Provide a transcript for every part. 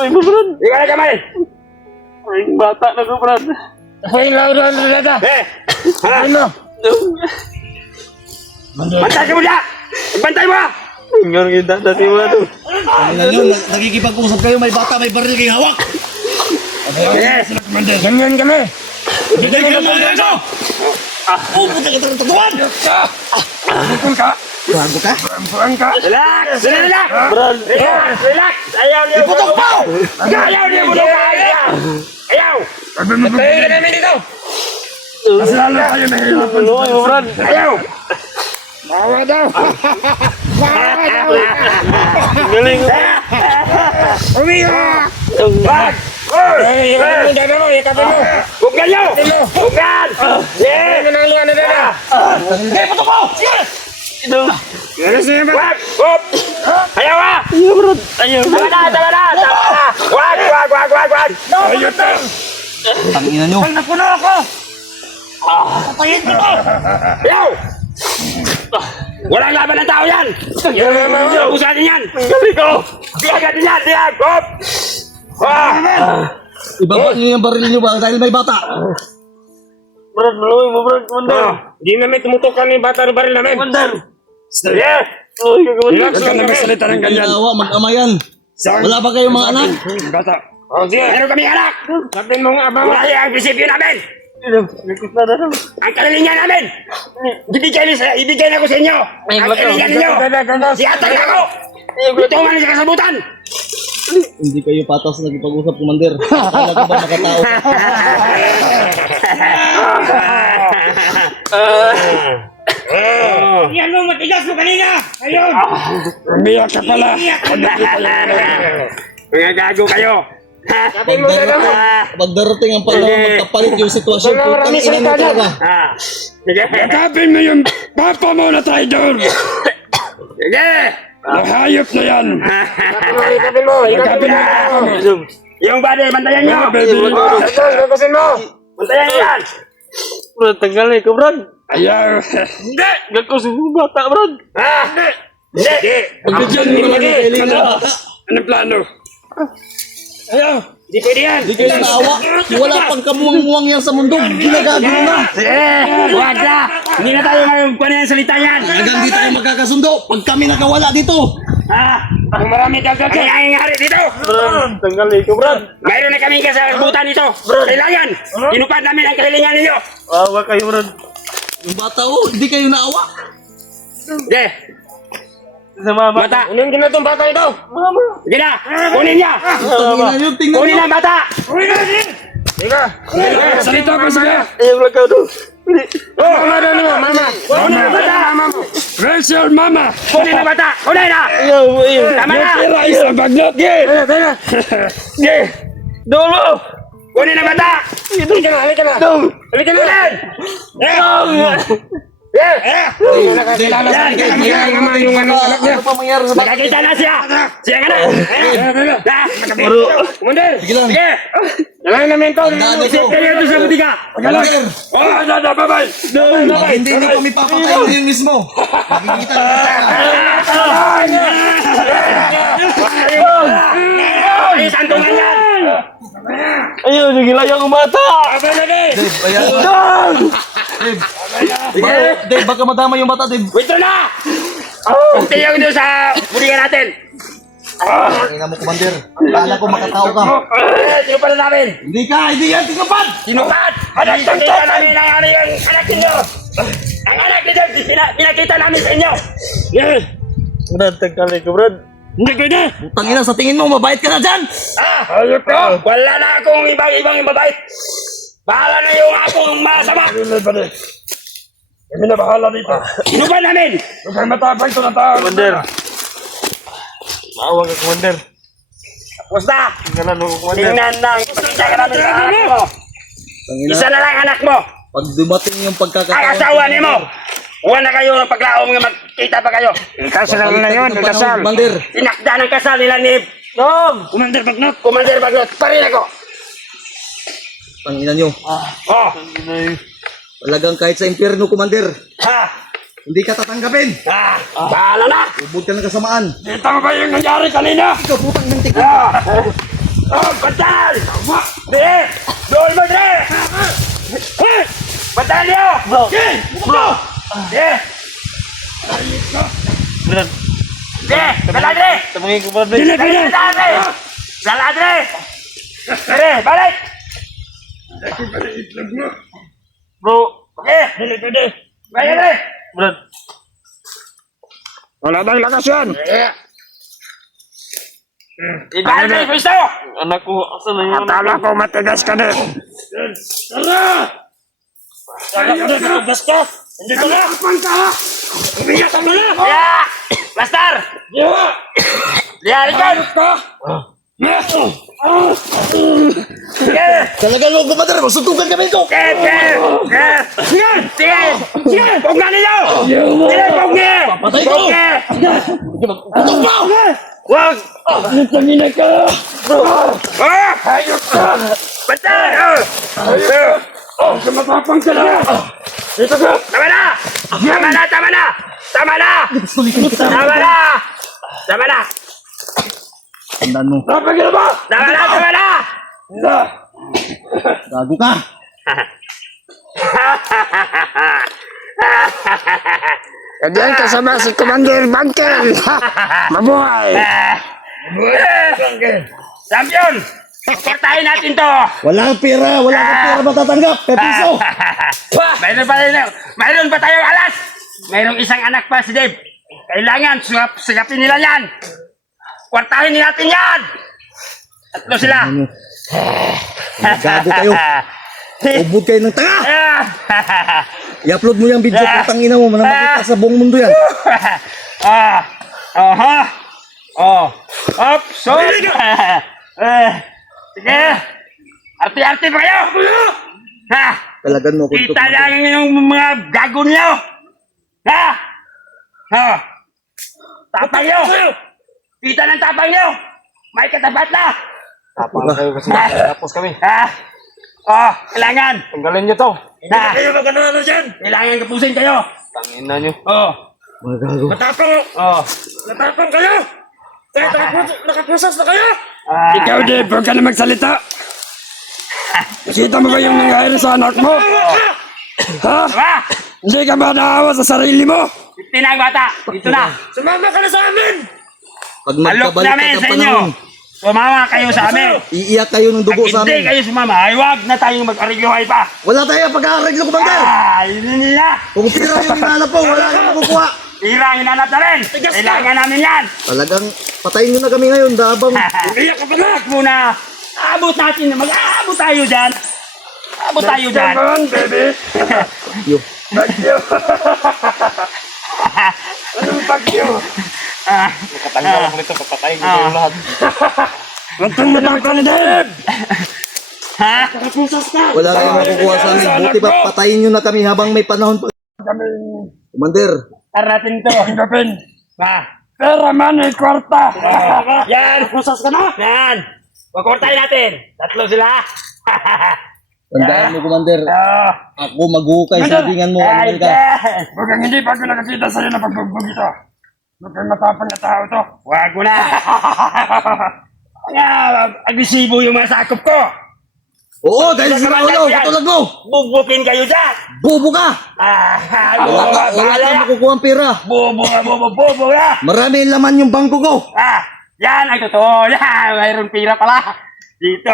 Ay, Brad. Ikaw na kamay. Ay, bata na ko, Brad. Ay, lauran na dada. Ha? Ano? Bantay ka mo dyan! Bantay mo! Tingnan kita dati mo na to. Ano yun? Nagkikipag-usap kayo, may bata, may baril kayong hawak. Yes! Ganyan kami. Bigay ka mo dito! Oh, puta ka ng tatuan! Bukong ka. Bago ka? Buang ka. Relax! Relax! Brad. Relax! Relax! Ayaw niya Iputok mo! Ayaw niya mo na Ayaw! Tayo ka namin dito. Mas lalo kayo nahihirapan. Ay, Brad. Ayaw! Bawa daw. Bawa daw. Galing. Umiya. Wag! Ay, iwan mo dada mo. Ikapin mo. Huwag niyo! Huwag! Ay, nanalihan na dada. Hey, putok mo! Sige! Alas na yan ba? Wag! Huwag! Ayaw ah! Ayaw, Brad. Ayaw. Tama na! Tama na! Tama na! Wag! Wag! Wag! Wag! Wag! Ayun na. Tangina nyo. Napuno ako. Patayin ko to! Ayaw! Walang laban ng tao yan! Yan naman yun. Ubusan din yan! Galing ko. Diyagan din yan! Diyagan! Hop! Ibaba nyo yung baril nyo ba dahil may bata? Brad, maluwi mo, Brad. Commander. Di namin tumutukan ni bata ng baril namin. Commander. Yes! Maluwi ka, Commander. Relax lang kami. Salita ng ganyan. Ginawa, mag-ama yan. Wala ba kayong mga anak? Bata. O, sige. Meron kami anak! Sabihin mo nga ba? Wala yan ang prinsipyo namin! Likos na daw. Ang kalilingan namin! Ibigay na ko sa inyo! Ang kalilingan ninyo! Siyatag na ako! Ito nga na sa kasabutan! Hindi kayo patas nagpag-usap, Commander. Talaga ba makatao? Yan mo, matigas mo kanina! Ayun! Umiyak ka pala! Mga gago kayo! Sabihin mo dada mo! Pag darating ang panahon, magkapalit yung sitwasyon. Wala, Putang marami ina salita nyo dyan. talaga. Sige! Yakapin mo yung papa mo na traidor! Sige! Mahayop na yan! Ikapin mo! Ikapin mo! Yung body, bantayan nyo! Gagasin mo! Bantayan nyo yan! Brad, tanggalin ko, Brad. Ayaw! Hindi! Gagkos yung bata, Brad. Ha? Hindi! Pagbigyan mo naman yung Hindi ano? ka Anong plano? Ayaw! Hindi pwede yan! Hindi kayo naawa. Wala pang kamuwang-muwang yan sa mundo. Ginagago na. Wag na! Hindi na tayo ngayon kung ano yung salita yan! Hanggang di tayo magkakasundo. Pag kami nakawala dito. Ha? Ang marami dagdag ang nangyayari dito! Brad, tanggalin ko, Brad. Mayroon na kaming kasabutan dito! Kailangan! Inupad namin ang kahilingan ninyo! Awa kayo, Brad. Yung bata, oh, hindi kayo naawa. Sige! Sa mama. Bata! Unin din na itong bata ito! Mama. Sige na! Kunin niya! Tangina nyo, tingnan Kunin nyo. na bata! Sige! Salita ko sige! Ayaw lang ka doon. Mama daw mo! Mama! Kunin na bata! Where's your mama? Kunin na bata! Kunin na! Ayaw, ayaw. Tama na! Tira isang baglot! Sige! Dolo. Kunin na bata! Halika na! Halika na! Halika na! Nakakilala sa akin ang ama yung ano anak niya! Ano pa mangyari sa bata? Nakakita na siya! Siya ka na! Commander! Sige! Kailangan namin ito! Isip ka niya ito sa butika! Commander, Bye-bye! hindi kami papatayin ngayon mismo. Magkikita na. Ay, santungan yan! Ayaw, nagilayang umata. Dave, baka madama yung bata, Dave. Wito na! Tiyaw doon sa butika natin! Tingnan mo, Commander. Akala ko makatao ka. Tinupad na namin! Hindi ka, hindi yan, tinupad! Tinupad! Pinakita namin ang aming anak ninyo! Ang anak ninyo! Pinakita namin sa inyo! Brad, tanggalin ko, Brad. Hindi pwede! Tangina, sa tingin mo, mabait ka na dyan! Ayop ka! Wala na akong ibang mabait! Bahala na yung akong masama! Kami na bahala dito! Tinupad namin! Huwag kang matapang ito na tao! Commander. Maawa ka, Commander. Tapos na! Tingnan mo, Commander. Tingnan na! Ipakita ka namin sa anak mo! Isa na lang anak mo! Pag dumating yung Ang pagkakataon... asawa ni mo! Huwag na kayo ng paglaom nga magkita pa kayo! Kasal na yun! Kasal! Commander, Tinakda ng kasal nila ni Commander Bagnot! Commander Baglot! Parin ako! tangina nyo. Oh! Talagang kahit sa impyerno, Commander, Ha! hindi ka tatanggapin. Ha! Bahala na! Ubod ka ng kasamaan. Kita mo ba yung nangyari kanina? Ikaw, putang mintik. Ah! Oh, bantal! Di! Doon mo, Dre! Bantal niyo! Bro. Bro! Di! Brad. Di! Dala, Dre! Tabungin ko brad. Dala, Dre! Dala, Dre! Dre, balik! Bro. Di! Balik, Dre! Brad. Wala tayong lakas yan! Ibalik mo, Cristo! Anak ko, asan na yung Akala ko matigas ka din! Gas ka. Hindi ko na! Umiyak ka na! Yeah! Master! Yeah, Rikon! Yeah! Talagang mo, Commander. Magsuntukan kami ito. Sige! Huwag nga ninyo! Sige, huwag nga! Papatay ko! Huwag nga! Tutok mo! Huwag! Hayop ka! Bantay! Matapang ka na! Tama na! Tama na! Tama na! Tama na! Tama na! Tama na! Tandaan mo. Tama na! Tama na! Gago ka. Diyan kasama si Commander Bunker! Mabuhay! Champion! Pagtayin natin to! Wala kang pera. Wala kang pera matatanggap. Pepiso. Mayroon pa tayong alas! Mayroong isang anak pa si Dave. Kailangan sigapin nila yan! Kwartahin natin yan! Tatlo sila! Gago kayo. Ubod kayo ng tanga. I-upload mo yung video. Putang ina mo. Manang makita sa buong mundo yan. Up, sorry! Sige! Arte-arte pa kayo! Ha! Talagan mo ako ito. Kita lang yung mga gago niyo! Ha! Ha! Tapang niyo! Kita ng tapang niyo! May katapat na! Tapang kayo kasi. Tapos kami. Ha! Kailangan! Tanggalin niyo to. Na! Kayo magkano dyan! Kailangan kapusin kayo! Tangin na niyo. Mga gago. Matapang kayo! Kahit nakapusas na kayo! Ikaw, Dave, huwag ka na magsalita! Kita mo ba yung nangyayari sa anak mo? Ha? Hindi ka ba naawa sa sarili mo? Ito na ang bata! Ito na! Sumama ka na sa amin! Pag Alok magkabalik namin ka sa ng inyo! panahon, Sumama kayo sa amin! iiyak kayo ng Pag dugo sa hindi amin. kayo sumama, ay wag na tayong mag-arigyohay pa! Wala tayo pag-aareglo, Commander. Yun nila! Kung pira yung hinanap po, wala kang makukuha. Tira, hinanap na rin! Kailangan namin yan! Talagang patayin nyo na kami ngayon. Dabang Iyak ka pala! Muna! Aabot natin! Mag-aabot tayo dyan! Aabot tayo dyan! Baby! yo. Bagyo! Anong bagyo? Nakatanggal ako nito. Papatayin ko kayo lahat. Matang matang na din! Ha? Wala kayong makukuha sa amin. Buti ba patayin nyo na kami habang may panahon pa. Commander, Tara natin ito! Hingapin! Pera man ay kwarta! Yan! Pusas ka na! Yan! Magkwartahin natin! Tatlo sila! tandaan mo, Commander. Ako magukay sa bingan mo. Ay, Ano ka? huwag kang hindi bago nakakita sa'yo na pagbugbog ito. Huwag kang matapang na tao to. Huwag mo na! Agresibo yung mga sakop ko! Oo, dahil sa ulo, katulad mo. Bugbukin kayo dyan! Bobo ka. Wala kang makukuha ang pera. Bobo na! Marami laman yung bangko ko. Yan ay totoo! Yan! Mayroon pira pala! Dito!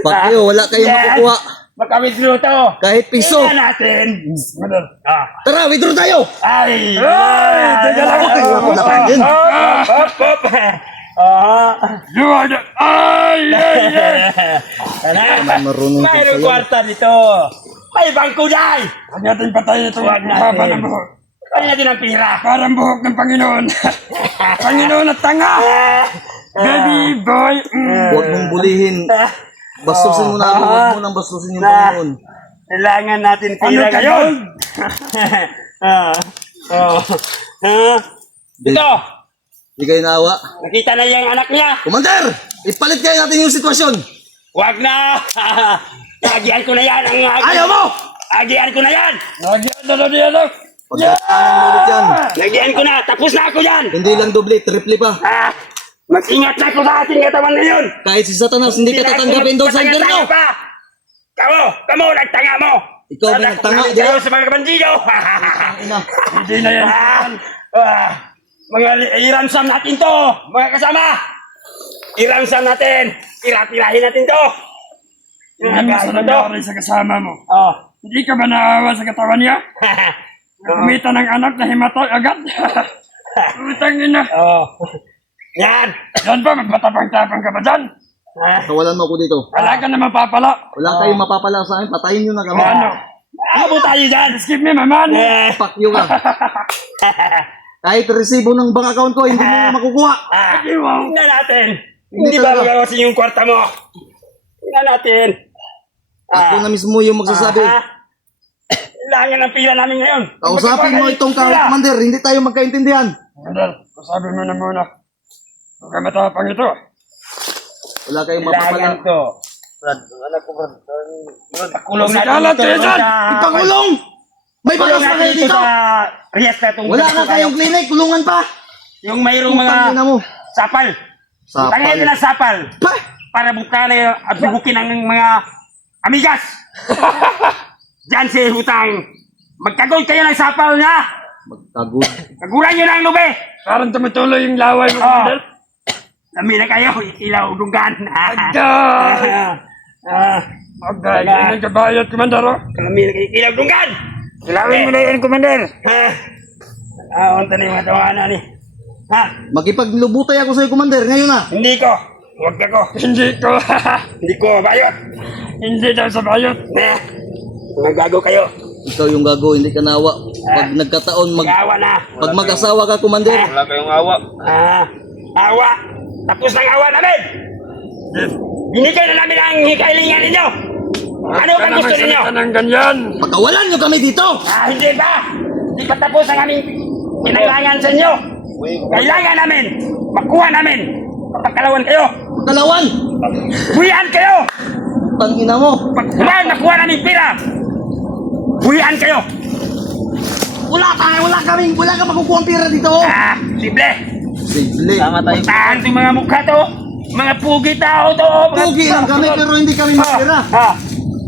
Pakyo, wala kayong makukuha. Magka-withdraw to! Kahit piso. Tingnan natin! Tara, withdraw tayo. Ay! Teka lang. Wala pa din. Hop! You are the... Ay! Marunong ka Mayroong sa'yo. kwarta dito! May bangko dyan! Huwag natin patayin ito. Huwag natin. Huwag natin ang pira. Parang buhok ng Panginoon. Panginoon at tanga! Baby boy! Huwag mong bulihin. Bastusin mo na ako. Huwag mo nang bastusin yung Panginoon. Kailangan natin pira ngayon! Dito! Hindi kayo naawa. Nakita na yung anak niya! Commander, ipalit kayo natin yung sitwasyon. Huwag na! Agihan ko na yan! Ayaw mo! Agihan ko na yan! Pagkakalan mo ulit yan. Agihan ko na! Tapos na ako yan! Hindi lang doble, triple pa. Mag-ingat na ako sa ating katawan ngayon. Kahit si Satanas, hindi ka tatanggapin doon sa impyerno. Kamu, nagtanga mo. Ikaw ba nagtanga, di ba? Kayo sa mga kabandido. Ina. Hindi na yan. Mga iransam natin to, mga kasama. Iransam natin. Tira-tirahin natin to. Ano sa nangyari sa kasama mo? Oh. Hindi ka ba naawa sa katawan niya? Kumita ng anak na himatay agad. Utang ina. Oh. Yan. Yan ba, magmatapang-tapang ka ba dyan? Kawalan mo ako dito. Wala ka na mapapala. Wala kayong mapapala sa akin. Patayin nyo na kami. Ano? Abo tayo dyan. Skip me, maman. Fuck you ka. Kahit resibo ng bank account ko, hindi mo makukuha. Tingnan natin. Hindi Hindi ba talaga. magawasin yung kwarta mo? Tingnan natin. Ako na mismo yung magsasabi. Kailangan ng pila namin ngayon. Kausapin mo itong commander. Hindi tayo magkaintindihan. Commander, sabi mo na muna. Huwag ka matapang ito. Wala kayong mapapala. Kailangan to. Brad, anak ko, Brad. Pakulong Sikalat kayo dyan! Ipakulong! May bagas na kayo dito! Riyas na itong Wala na kayong clinic. Kulungan pa. yung mayroong mga Putang ina mo. sapal. Sapal. Tangin nila sapal. Pa! Para bukan at bubukin ang mga amigas. Diyan si Hutang. Magkagod kayo ng sapal niya. Magkagod. Kaguran nyo ng lube. Parang tumutuloy yung laway mo, Commander. Lami na kayo. Ilaw dunggan. Agad! Agad, yan ang kabayat, Commander. Oh. Lami na kayo. Ilaw dunggan. Ilawin mo na yan, Commander. Unta na yung mga tawanan ni. Ha? Makipaglubutay ako sa'yo, commander. Ngayon na. Hindi ko. Huwag ka ko. Hindi ko. Hindi ko bayot. Hindi daw sa bayot. Nagago kayo. Ikaw yung gago, hindi ka nawa. Pag nagkataon, Gawa na. pag mag-asawa ka, commander. Wala kayong awa. Awa. Tapos ng awa namin. Binigay na namin ang hikailingan ninyo. Ano ang gusto ninyo? Ka ng ganyan. Pagkawalan nyo kami dito. Hindi ba? Hindi pa tapos ang aming kinailangan sa inyo. Kailangan namin. Makuha namin. Pagkalawan kayo. Pagkalawan. Buhian kayo. Tangina mo. Pag nakuha namin pira. Buhian kayo. Wala ka makukuha ang pera dito. Simple. Simple. Puntahan itong mga mukha to. Mga pugi tao to. Pugi lang kami, pero hindi kami mapira.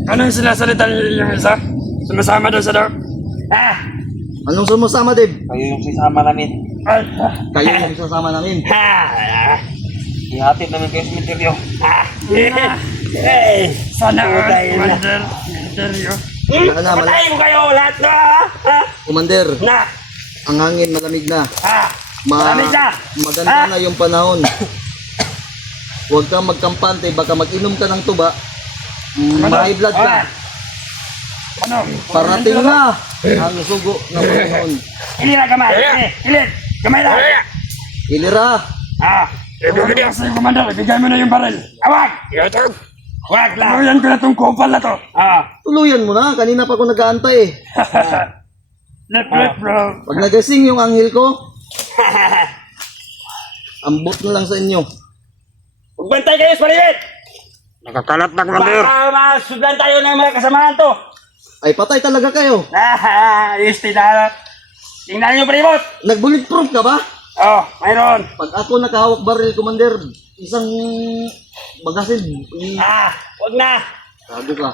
Anong sinasalita niyo yung isa? Sumasama daw sa daw. Anong sumasama, Dave? Kayo yung sisama namin. Kayo yung sasama namin. Ihatid namin kayo sa misteryo. Sana all, Dahil na. Commander. Seryo. Wala na, Patayin ko kayo lahat na. Commander, Na. ang hangin malamig na. Malamig na. Maganda na yung panahon. Huwag kang magkampante, baka mag-inom ka ng tuba. May blood ka. Ano? Parating na ang sugo ng panahon. Ilir na kamay. Ilir. Kamay lang. Ilira, Ibigay ko sa'yo, Commander. Ibigay mo na yung baril. Awag. Wag lang. Tuluyan ko na itong kupal na to. tuluyan mo na. Kanina pa ako nag-aantay eh. Lep, bro. Pag nagasing yung anghel ko, ambot na lang sa inyo. Magbantay kayo sa paligid. Nakakalat na, Commander. Baka masugdan tayo ng mga kasamahan to. Ay, patay talaga kayo. Isti na. Tingnan niyo, primot. Nag-bulletproof ka ba? Mayroon. Pag ako nakahawak baril, commander, isang bagasin. Wag na. Gago ka.